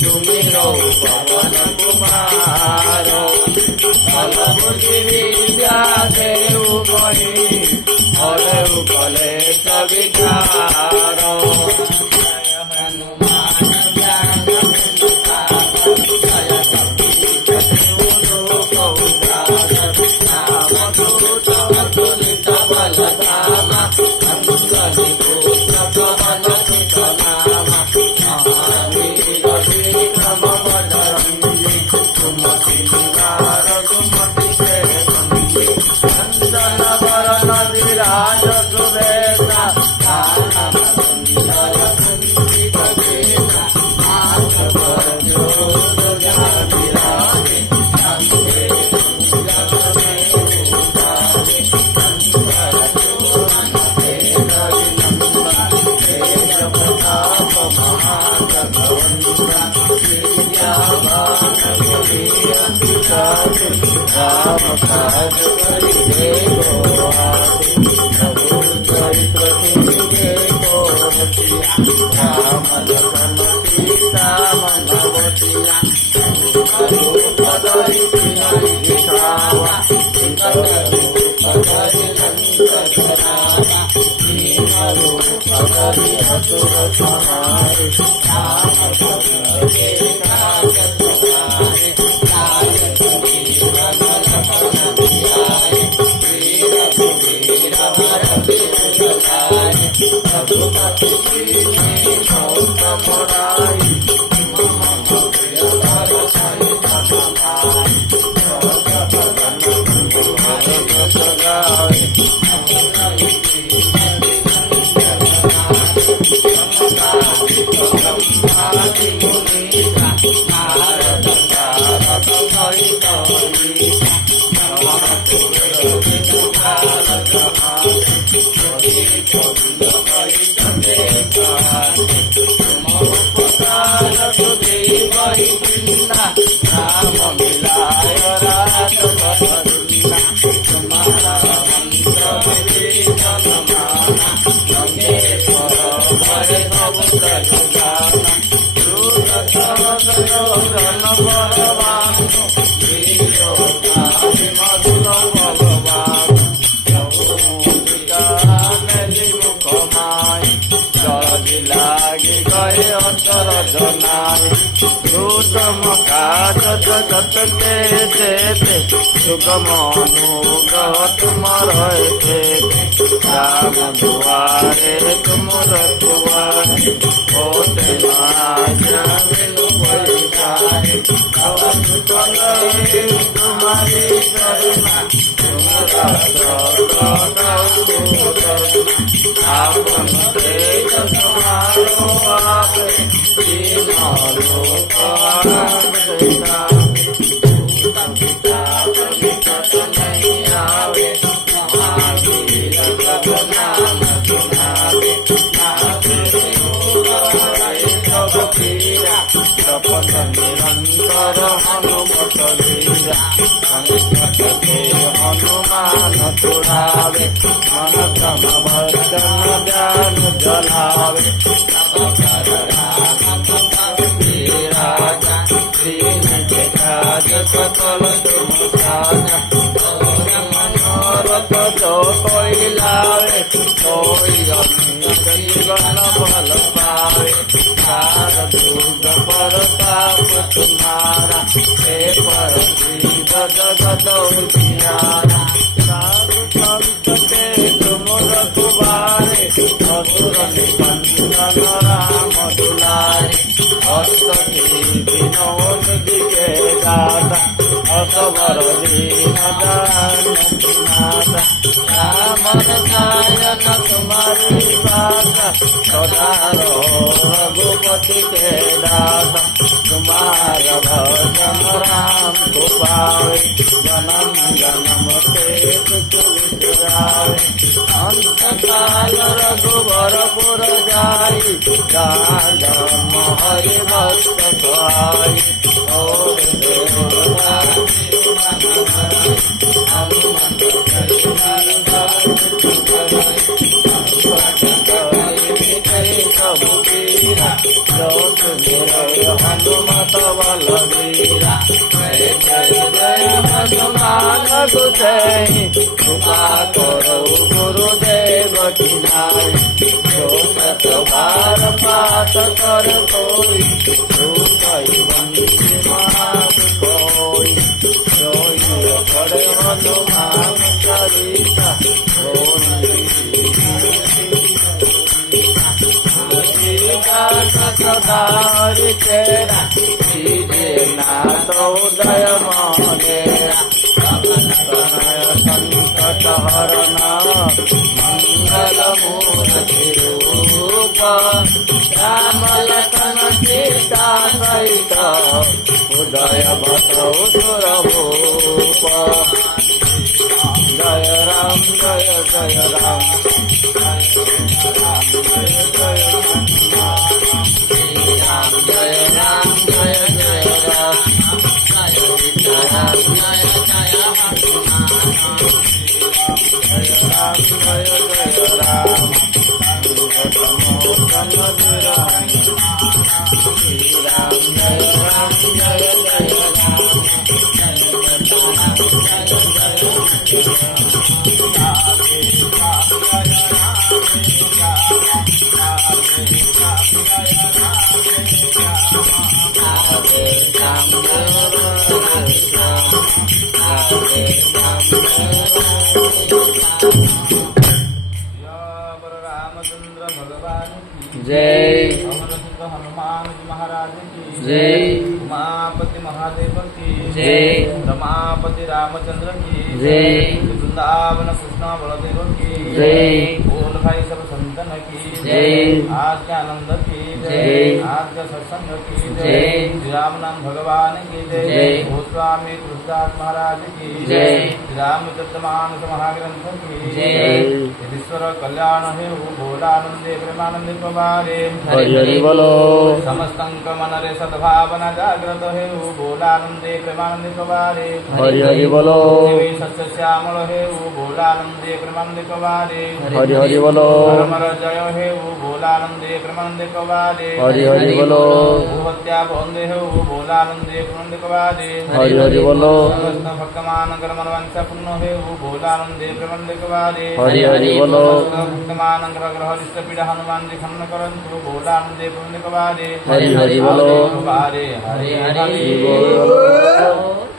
तुमिरो पवन कुमारो फल बुद्धि विद्या देव मही हरे कले विचारो सुगमनुग्रह तुमर राम दुआरे तुम रखुआरे होते तुम्हारी आपन तेज तुम्हारो आपे तीनों लोक निरंतर हनुमत वीरा संकटे हनुमान छुड़ावे मन क्रम भजन ज्ञान जलावे राजा दीन के काज सकल तुम राजा मनोरथ जो कोई लावे कोई जीवन फल पावे दुर्ग परताप तुम्हारा हे पर जगत उजियारा साधु संत के तुम रखुवारे असुर निबंधन राम दुलारे हस्त विनोद दिखे दाता असवर दीन दाता राम रसायन तुम्हारी बाता सदा रघुपति के दाता तुम्हारा भजन राम को पावे जन्म जन्म के दुख विसरावे अंत काल रघुवर पुर जाई जन्म हरि भक्त पाई हनुमत जो तुम्हें हनुमत बलवीरा जय जय जय हनुमान गुसाई कृपा करो गुरुदेव की नाई जो सत बार पाठ कर कोई कोई जो पड़े हनुमान चालीसा सदारि तेरा सीधे नादोदय मने संकट हरण मंगल मूर्ति रूप राम लखन सीता सहित उदय बसौ सुर भूप जय राम जय जय राम जय राम जय जय राम जय राम जय जय राम जय जय राम राम जय राम जय जय रामचंद्र भगवान जय हनुमान जी महाराज की जय उमापति महादेव की जय रमापति रामचंद्र की जय वृंदावन कृष्ण बलदेव की जय बोल भाई सब संतन की जय आज के आनंद की जय आज के सत्संग की जय श्री राम नाम भगवान की जय गोस्वामी तुलसीदास महाराज की जय रामचरितमानस महाग्रंथ की जय ईश्वर कल्याण हे बोलानंदे प्रेमानंदे पवारे हरि हरि बोलो समस्तंक मनरे सद्भावना जागृत हे बोलानंदे प्रेमानंदे पवारे हरि हरि बोलो सत्य श्यामल हे बोलानंदे प्रेमानंदे पवारे हरि हरि बोलो परमर जय हे बोलानंदे प्रेमानंदे पवारे हरि हरि बोलो हत्या बंदे हे बोलानंदे प्रेमानंदे पवारे हरि हरि बोलो समस्त भक्तमान मनवंशा पूर्ण हे भोलानंदे प्रेमानंदे पवारे हरि हरि बोलो भक्तमान ग्रह पीड़ा हनुमान जी खंड करंतु भोलानंदे प्रेमानंदे पवारे हरि हरि बोलो हरि हरि बोलो।